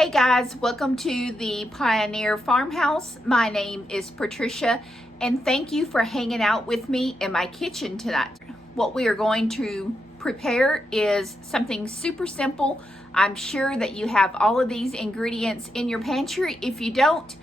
Hey guys, welcome to the Pioneer Farmhouse. My name is Patricia and thank you for hanging out with me in my kitchen tonight. What we are going to prepare is something super simple. I'm sure that you have all of these ingredients in your pantry. If you don't,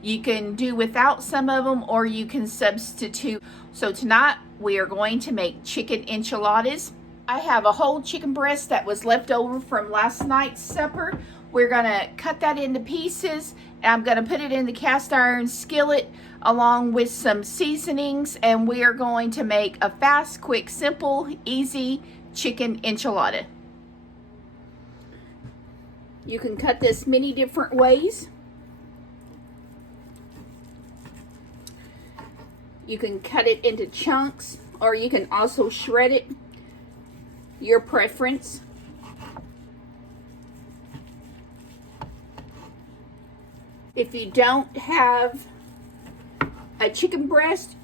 you can do without some of them or you can substitute. So tonight we are going to make chicken enchiladas. I have a whole chicken breast that was left over from last night's supper. We're gonna cut that into pieces and I'm gonna put it in the cast iron skillet along with some seasonings, and we are going to make a fast, quick, simple, easy chicken enchilada. You can cut this many different ways. You can cut it into chunks or you can also shred it, your preference. If you don't have a chicken breast,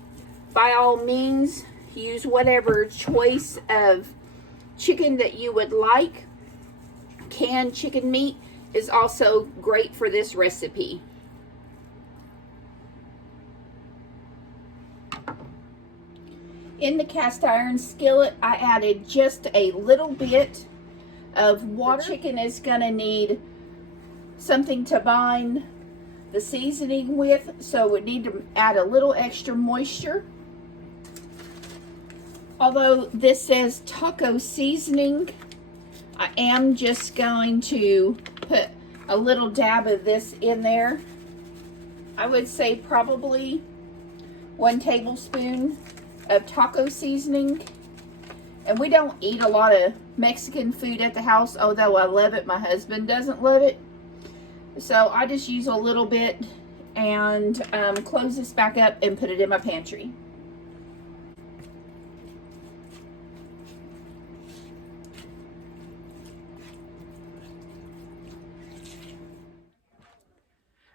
by all means, use whatever choice of chicken that you would like. Canned chicken meat is also great for this recipe. In the cast iron skillet, I added just a little bit of water. The chicken is going to need something to bind the seasoning with, so we need to add a little extra moisture. Although this says taco seasoning, I am just going to put a little dab of this in there. I would say probably 1 tablespoon of taco seasoning. And we don't eat a lot of Mexican food at the house, although I love it. My husband doesn't love it. So I just use a little bit and close this back up and put it in my pantry.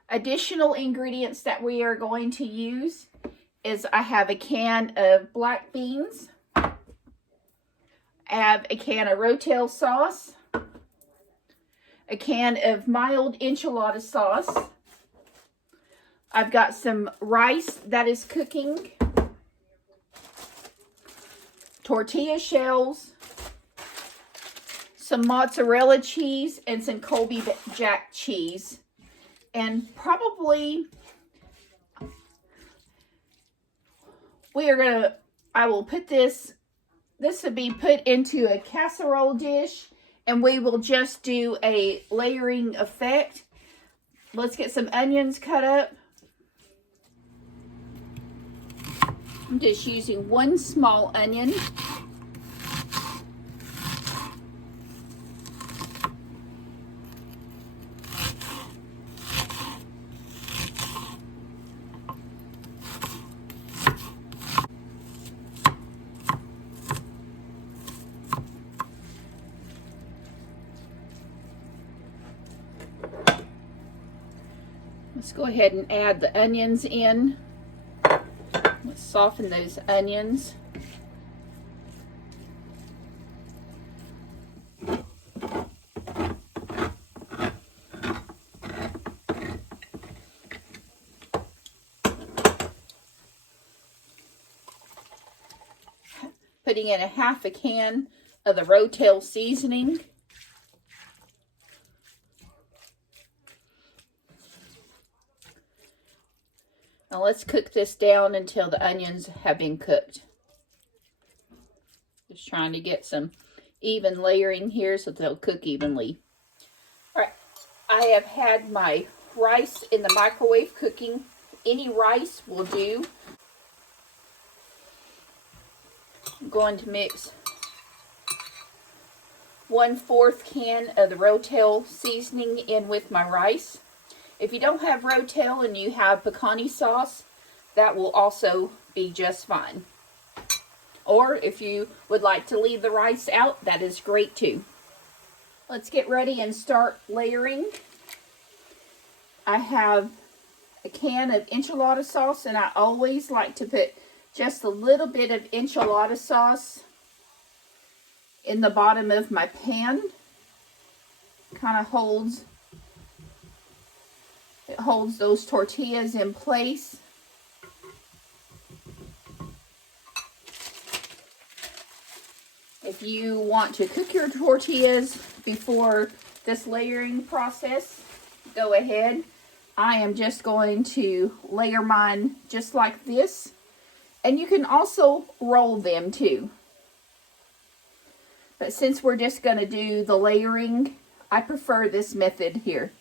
Additional ingredients that we are going to use is I have a can of black beans. I have a can of Rotel sauce. A can of mild enchilada sauce. I've got some rice that is cooking. Tortilla shells. Some mozzarella cheese and some Colby Jack cheese. And probably I will put this will be put into a casserole dish. And we will just do a layering effect. Let's get some onions cut up. I'm just using 1 small onion. Let's go ahead and add the onions in. Let's soften those onions. Putting in a half a can of the Rotel seasoning. Now let's cook this down until the onions have been cooked. Just trying to get some even layering here so they'll cook evenly. All right, I have had my rice in the microwave cooking. Any rice will do. I'm going to mix 1/4 can of the Rotel seasoning in with my rice. If you don't have Rotel and you have pecani sauce, that will also be just fine. Or if you would like to leave the rice out, that is great too. Let's get ready and start layering. I have a can of enchilada sauce, and I always like to put just a little bit of enchilada sauce in the bottom of my pan. Kind of holds It holds those tortillas in place. If you want to cook your tortillas before this layering process, go ahead. I am just going to layer mine just like this. And you can also roll them too. But since we're just going to do the layering, I prefer this method here.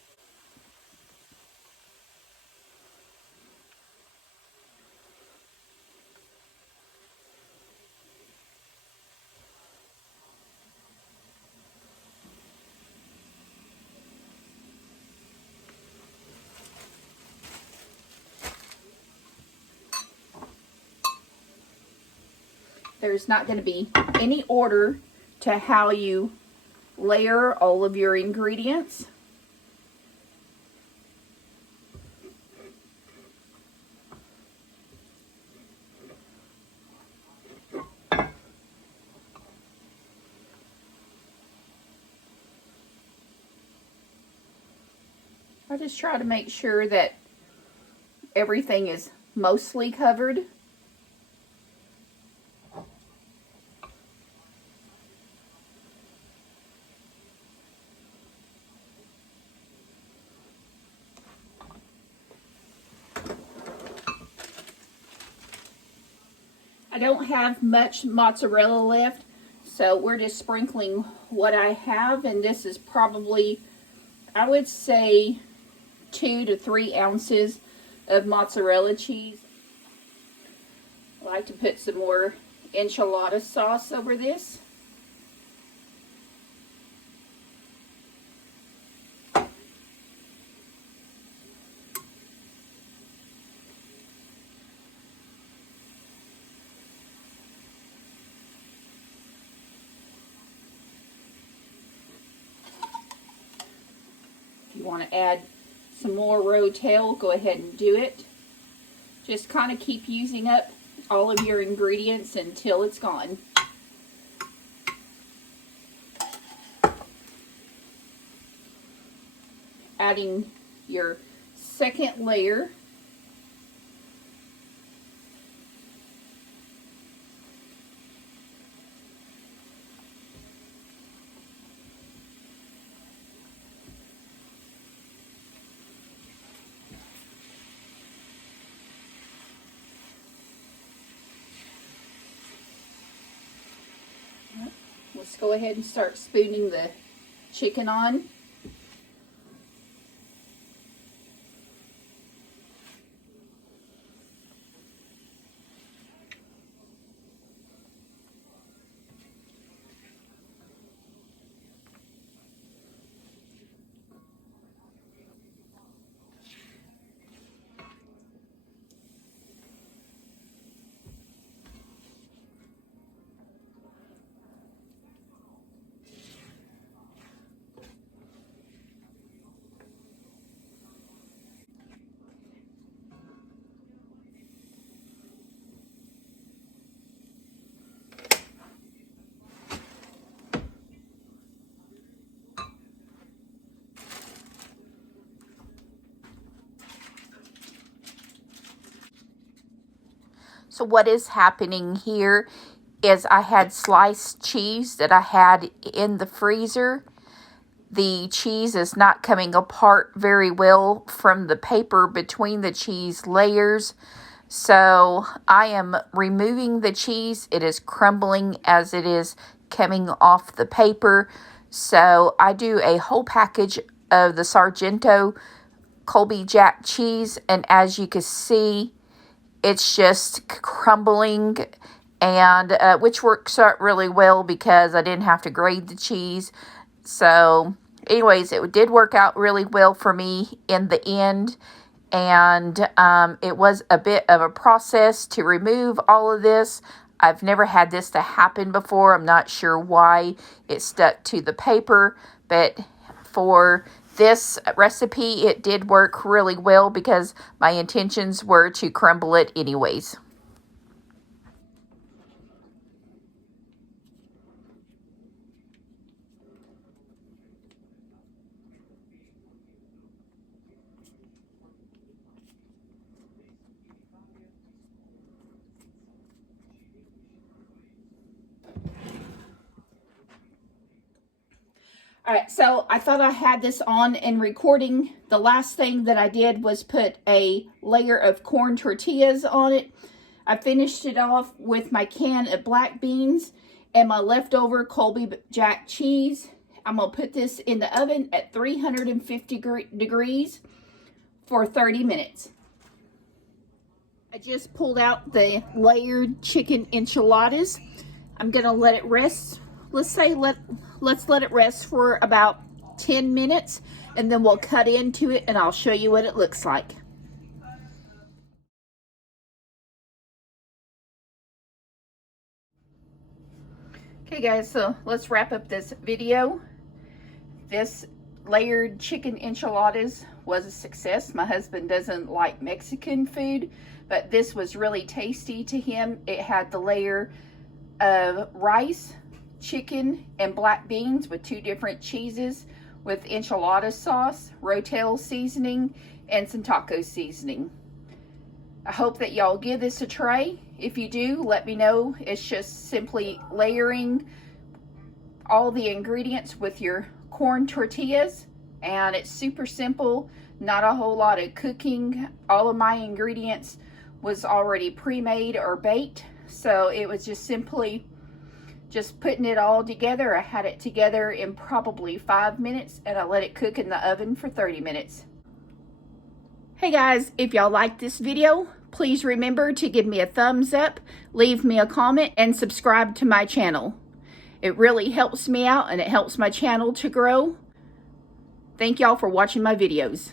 There's not going to be any order to how you layer all of your ingredients. I just try to make sure that everything is mostly covered. I don't have much mozzarella left, so we're just sprinkling what I have, and this is probably, I would say, 2 to 3 ounces of mozzarella cheese. I like to put some more enchilada sauce over this. If you want to add some more rotel, go ahead and do it. Just kind of keep using up all of your ingredients until it's gone. Adding your second layer. Let's go ahead and start spooning the chicken on. So what is happening here is I had sliced cheese that I had in the freezer. The cheese is not coming apart very well from the paper between the cheese layers. So I am removing the cheese. It is crumbling as it is coming off the paper. So I do a whole package of the Sargento Colby Jack cheese, and as you can see, it's just crumbling, and which works out really well because I didn't have to grate the cheese. So anyways, it did work out really well for me in the end, and it was a bit of a process to remove all of this. I've never had this to happen before. I'm not sure why it stuck to the paper, but for this recipe, it did work really well because my intentions were to crumble it anyways. All right, so I thought I had this on and recording. The last thing that I did was put a layer of corn tortillas on it. I finished it off with my can of black beans and my leftover Colby Jack cheese. I'm going to put this in the oven at 350 degrees for 30 minutes. I just pulled out the layered chicken enchiladas. I'm going to let it rest. Let's let it rest for about 10 minutes, and then we'll cut into it and I'll show you what it looks like. Okay guys, so let's wrap up this video. This layered chicken enchiladas was a success. My husband doesn't like Mexican food, but this was really tasty to him. It had the layer of rice, chicken, and black beans with 2 different cheeses with enchilada sauce, rotel seasoning, and some taco seasoning. I hope that y'all give this a try. If you do, let me know. It's just simply layering all the ingredients with your corn tortillas, and it's super simple, not a whole lot of cooking. All of my ingredients was already pre-made or baked, so it was just simply just putting it all together. I had it together in probably 5 minutes, and I let it cook in the oven for 30 minutes. Hey guys, if y'all like this video, please remember to give me a thumbs up, leave me a comment, and subscribe to my channel. It really helps me out and it helps my channel to grow. Thank y'all for watching my videos.